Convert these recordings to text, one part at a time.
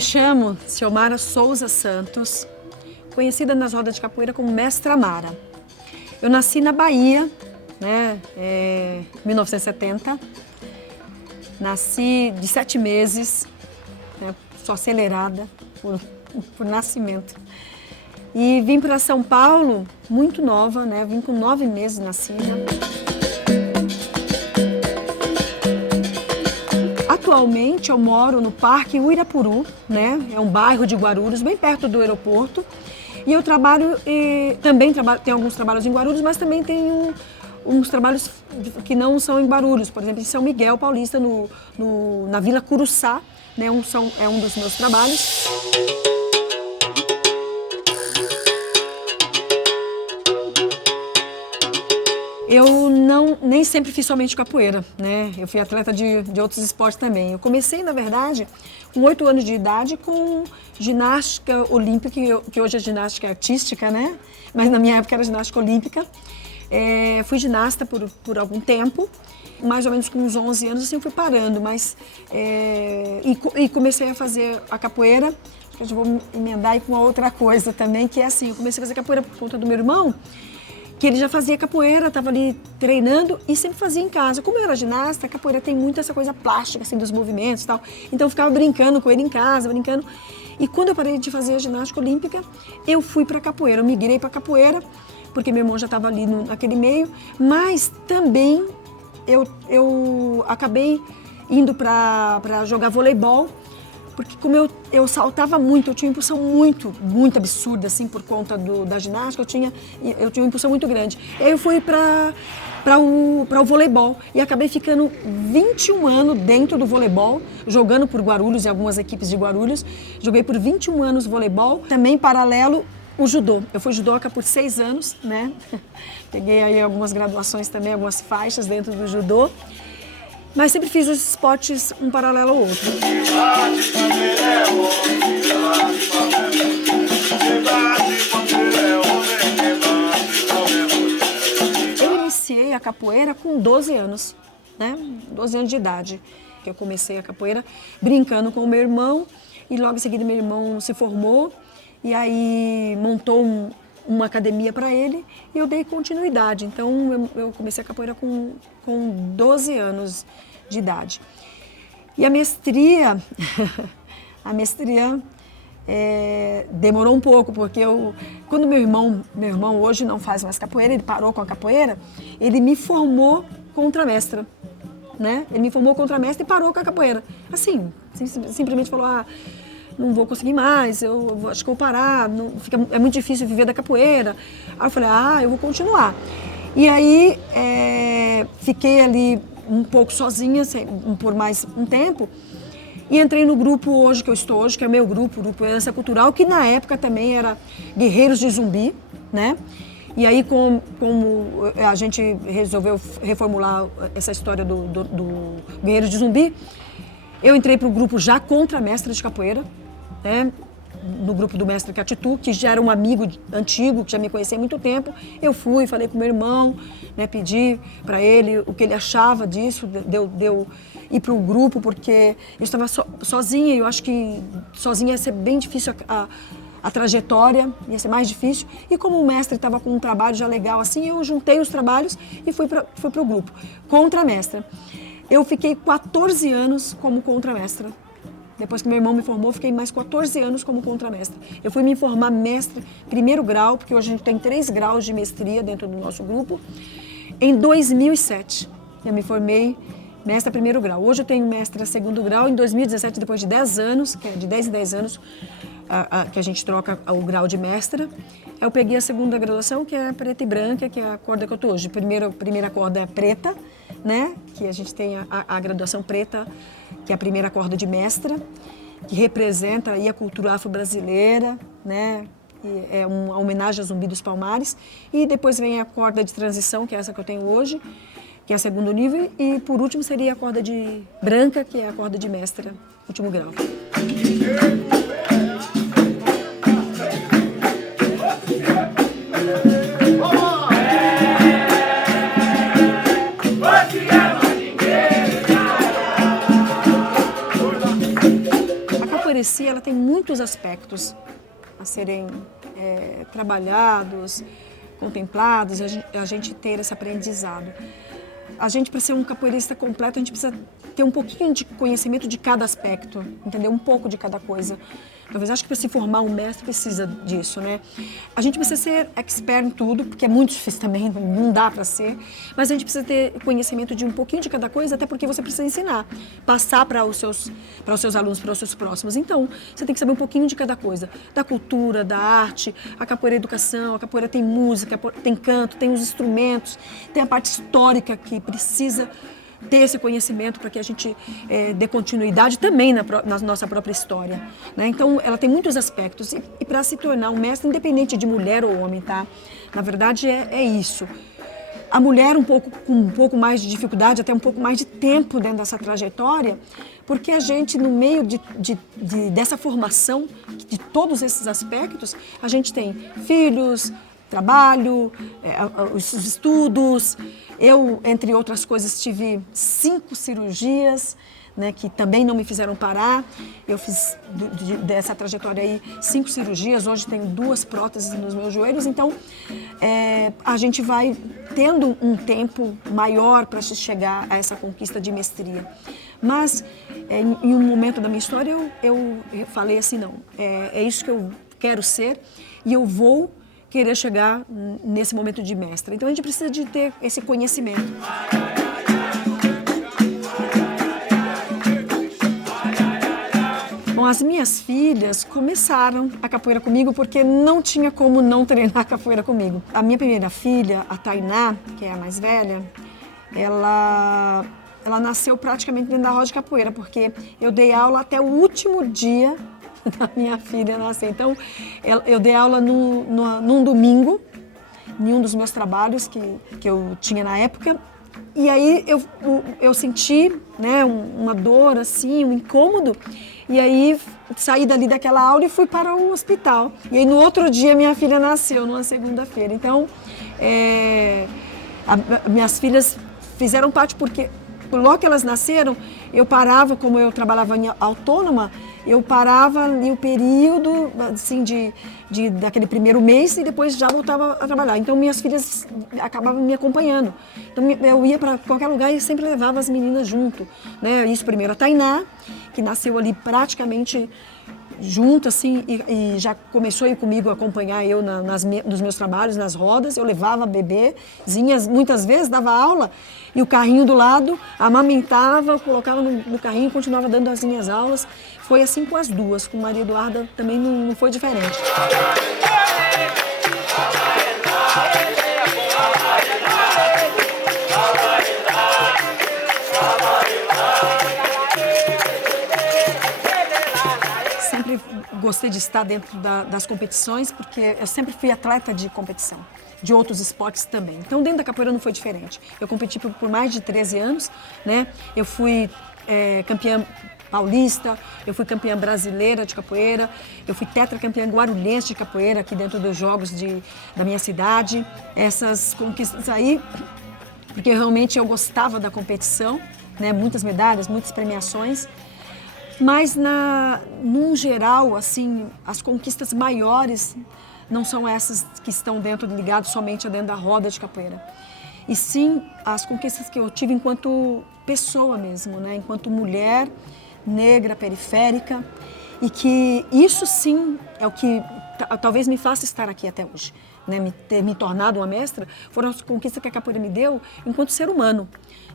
me chamo Ciomara Souza Santos, conhecida nas rodas de capoeira como Mestra Mara. Eu nasci na Bahia, né, em 1970. Nasci de 7 meses, né, sou acelerada por nascimento. E vim para São Paulo muito nova, né, vim com 9 meses nascida. Atualmente eu moro no Parque Uirapuru, né? É um bairro de Guarulhos, bem perto do aeroporto. E eu trabalho, tenho alguns trabalhos em Guarulhos, mas também tenho uns trabalhos que não são em Guarulhos, por exemplo, em São Miguel Paulista, na Vila Curuçá, né? É um dos meus trabalhos. Eu nem sempre fiz somente capoeira, né? Eu fui atleta de outros esportes também. Eu comecei, na verdade, com 8 anos de idade com ginástica olímpica, que hoje é ginástica artística, né? Mas na minha época era ginástica olímpica. Fui ginasta por algum tempo, mais ou menos com uns 11 anos, assim, eu fui parando, mas... E comecei a fazer a capoeira, que eu já vou emendar aí com uma outra coisa também, que é assim, eu comecei a fazer capoeira por conta do meu irmão, que ele já fazia capoeira, estava ali treinando e sempre fazia em casa. Como eu era ginasta, a capoeira tem muito essa coisa plástica, assim, dos movimentos e tal. Então eu ficava brincando com ele em casa, brincando. E quando eu parei de fazer a ginástica olímpica, eu fui para capoeira, eu migrei para capoeira, porque meu irmão já estava ali naquele meio, mas também eu acabei indo para jogar voleibol, porque como eu saltava muito, eu tinha uma impulsão muito absurda, assim, por conta da ginástica, eu tinha uma impulsão muito grande. E aí eu fui para o voleibol e acabei ficando 21 anos dentro do voleibol, jogando por Guarulhos, em algumas equipes de Guarulhos. Joguei por 21 anos voleibol, também paralelo o judô. Eu fui judoca por 6 anos, né? Peguei aí algumas graduações também, algumas faixas dentro do judô. Mas sempre fiz os esportes um paralelo ao outro. Eu iniciei a capoeira com 12 anos, né? 12 anos de idade. Eu comecei a capoeira brincando com o meu irmão e logo em seguida meu irmão se formou e aí montou uma academia para ele e eu dei continuidade. Então eu comecei a capoeira com 12 anos de idade. E a mestria, demorou um pouco, porque quando meu irmão hoje não faz mais capoeira, ele parou com a capoeira, ele me formou contramestra, né? Ele me formou contramestra e parou com a capoeira. Assim, simplesmente falou, não vou conseguir mais, eu acho que vou parar, é muito difícil viver da capoeira. Aí eu falei, eu vou continuar. E aí, fiquei ali um pouco sozinha, por mais um tempo, e entrei no grupo hoje que eu estou hoje, que é o meu grupo, o Grupo Herança Cultural, que na época também era Guerreiros de Zumbi, né? E aí, como a gente resolveu reformular essa história do Guerreiros de Zumbi, eu entrei para o grupo já contra mestre de capoeira, né? No grupo do mestre Catitu, que já era um amigo antigo, que já me conhecia há muito tempo. Eu fui, falei com meu irmão, né, pedi para ele o que ele achava disso, de eu ir para o grupo, porque eu estava sozinha e eu acho que sozinha ia ser bem difícil a trajetória, ia ser mais difícil. E como o mestre estava com um trabalho já legal assim, eu juntei os trabalhos e fui para o grupo. Contramestra. Eu fiquei 14 anos como contramestra. Depois que meu irmão me formou, fiquei mais 14 anos como contramestra. Eu fui me formar mestre primeiro grau, porque hoje a gente tem 3 graus de mestria dentro do nosso grupo, em 2007. Eu me formei mestra primeiro grau. Hoje eu tenho mestra segundo grau. Em 2017, depois de 10 anos, que é de 10 em 10 anos, que a gente troca o grau de mestra, eu peguei a segunda graduação, que é preta e branca, que é a corda que eu estou hoje. Primeira corda é preta, né? Que a gente tem a graduação preta, que é a primeira corda de mestra, que representa aí a cultura afro-brasileira, né? E é uma homenagem a Zumbi dos Palmares. E depois vem a corda de transição, que é essa que eu tenho hoje, que é o segundo nível. E por último seria a corda de branca, que é a corda de mestra, último grau. A capoeira, ela tem muitos aspectos a serem trabalhados, contemplados, a gente ter esse aprendizado. A gente, para ser um capoeirista completo, a gente precisa ter um pouquinho de conhecimento de cada aspecto, entender um pouco de cada coisa. Talvez acho que para se formar um mestre precisa disso, né? A gente precisa ser expert em tudo, porque é muito difícil também, não dá para ser, mas a gente precisa ter conhecimento de um pouquinho de cada coisa, até porque você precisa ensinar, passar para os seus alunos, para os seus próximos. Então, você tem que saber um pouquinho de cada coisa, da cultura, da arte, a capoeira é educação, a capoeira tem música, tem canto, tem os instrumentos, tem a parte histórica que precisa ter esse conhecimento para que a gente dê continuidade também na nossa própria história, né? Então, ela tem muitos aspectos e para se tornar um mestre, independente de mulher ou homem, tá? Na verdade, é isso. A mulher com um pouco mais de dificuldade, até um pouco mais de tempo dentro dessa trajetória, porque a gente, no meio dessa formação, de todos esses aspectos, a gente tem filhos, trabalho, os estudos. Eu, entre outras coisas, tive 5 cirurgias, né, que também não me fizeram parar. Eu fiz dessa trajetória aí 5 cirurgias, hoje tenho 2 próteses nos meus joelhos, então a gente vai tendo um tempo maior para chegar a essa conquista de mestria. Mas em um momento da minha história eu falei assim, não, é isso que eu quero ser e eu vou querer chegar nesse momento de mestra. Então a gente precisa de ter esse conhecimento. Bom, as minhas filhas começaram a capoeira comigo porque não tinha como não treinar capoeira comigo. A minha primeira filha, a Tainá, que é a mais velha, ela nasceu praticamente dentro da roda de capoeira, porque eu dei aula até o último dia da minha filha nascer. Então, eu dei aula num domingo, em um dos meus trabalhos que eu tinha na época, e aí eu senti, né, uma dor, assim, um incômodo, e aí saí dali daquela aula e fui para o hospital. E aí no outro dia minha filha nasceu, numa segunda-feira. Então, minhas filhas fizeram parte porque logo que elas nasceram, eu parava, como eu trabalhava em autônoma, eu parava ali o período, assim, daquele primeiro mês e depois já voltava a trabalhar. Então, minhas filhas acabavam me acompanhando. Então, eu ia para qualquer lugar e sempre levava as meninas junto, né? Isso primeiro a Tainá, que nasceu ali praticamente junto, assim, e já começou a ir comigo acompanhar eu nos meus trabalhos, nas rodas. Eu levava bebezinhas, muitas vezes dava aula, e o carrinho do lado, amamentava, colocava no carrinho e continuava dando as minhas aulas. Foi assim com as duas, com Maria Eduarda também não foi diferente. Sempre gostei de estar dentro das competições, porque eu sempre fui atleta de competição, de outros esportes também. Então, dentro da capoeira não foi diferente. Eu competi por mais de 13 anos, né? Eu fui campeã paulista, eu fui campeã brasileira de capoeira, eu fui tetracampeã guarulhense de capoeira aqui dentro dos jogos da minha cidade. Essas conquistas aí, porque realmente eu gostava da competição, né? Muitas medalhas, muitas premiações. Mas, num geral, assim, as conquistas maiores não são essas que estão ligadas somente a dentro da roda de capoeira. E sim, as conquistas que eu tive enquanto pessoa mesmo, né? Enquanto mulher negra, periférica. E que isso sim é o que talvez me faça estar aqui até hoje, né? Ter me tornado uma mestra foram as conquistas que a capoeira me deu enquanto ser humano.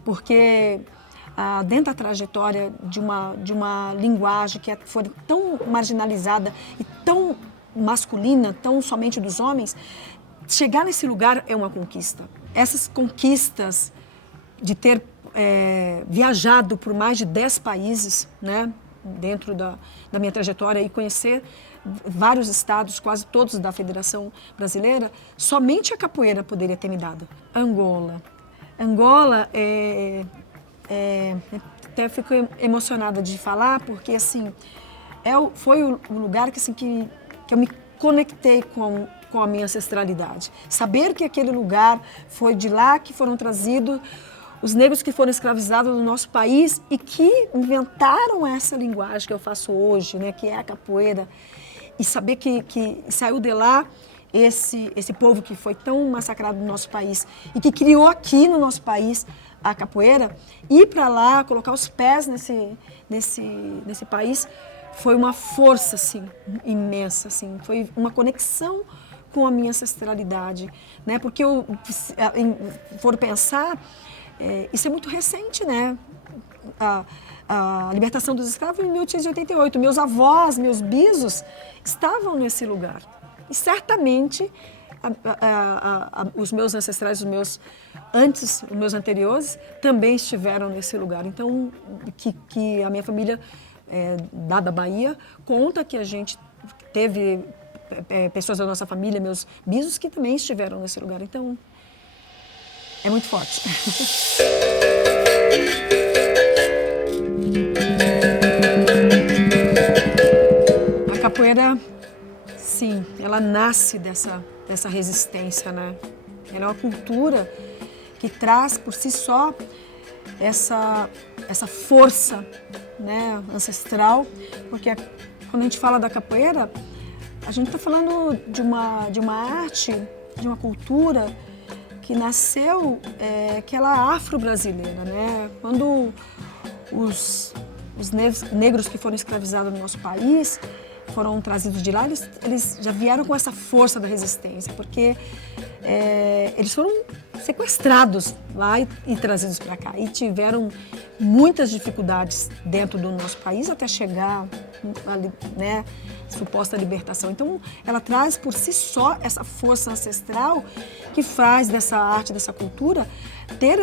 Porque dentro da trajetória de uma linguagem que foi tão marginalizada e tão masculina, tão somente dos homens, chegar nesse lugar é uma conquista. Essas conquistas de ter viajado por mais de 10 países, né, dentro da minha trajetória e conhecer vários estados, quase todos da Federação Brasileira, somente a capoeira poderia ter me dado. Angola até fico emocionada de falar, porque assim, foi o lugar que eu me conectei com a minha ancestralidade. Saber que aquele lugar foi de lá que foram trazidos os negros que foram escravizados no nosso país e que inventaram essa linguagem que eu faço hoje, né, que é a capoeira, e saber que saiu de lá esse povo que foi tão massacrado no nosso país e que criou aqui no nosso país a capoeira, ir para lá, colocar os pés nesse país, foi uma força assim, imensa, assim, foi uma conexão com a minha ancestralidade, né? Porque for pensar, isso é muito recente, né? A libertação dos escravos em 1888. Meus avós, meus bisos estavam nesse lugar. E certamente os meus ancestrais, os meus anteriores, também estiveram nesse lugar. Então, que a minha família da Bahia conta que a gente teve pessoas da nossa família, meus bisos, que também estiveram nesse lugar. Então, é muito forte. A capoeira, sim, ela nasce dessa resistência, né? Ela é uma cultura que traz por si só essa força, né, ancestral, porque quando a gente fala da capoeira, a gente está falando de uma arte, de uma cultura que nasceu, que ela é afro-brasileira, né? Quando os negros que foram escravizados no nosso país foram trazidos de lá, eles já vieram com essa força da resistência, porque eles foram sequestrados lá e trazidos para cá e tiveram muitas dificuldades dentro do nosso país até chegar né, suposta libertação. Então, ela traz por si só essa força ancestral que faz dessa arte, dessa cultura, ter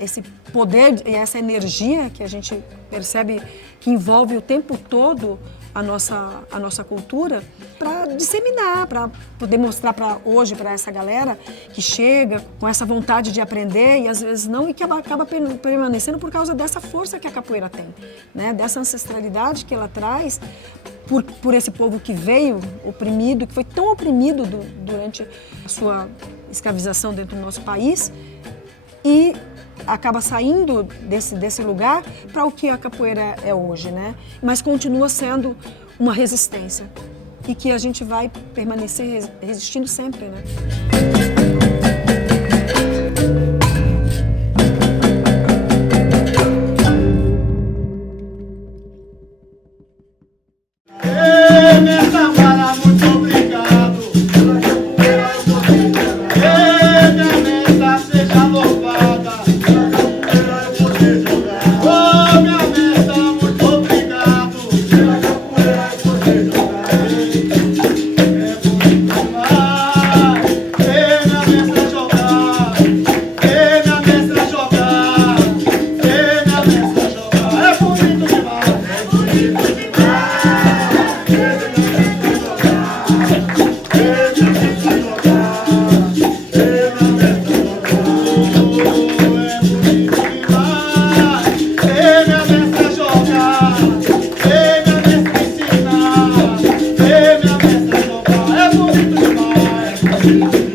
esse poder e essa energia que a gente percebe que envolve o tempo todo a nossa cultura, para disseminar, para poder mostrar hoje para essa galera que chega com essa vontade de aprender e às vezes não, e que acaba permanecendo por causa dessa força que a capoeira tem, né? Dessa ancestralidade que ela traz por esse povo que veio oprimido, que foi tão oprimido durante a sua escravização dentro do nosso país e acaba saindo desse lugar para o que a capoeira é hoje, né? Mas continua sendo uma resistência e que a gente vai permanecer resistindo sempre, né? É bonito demais.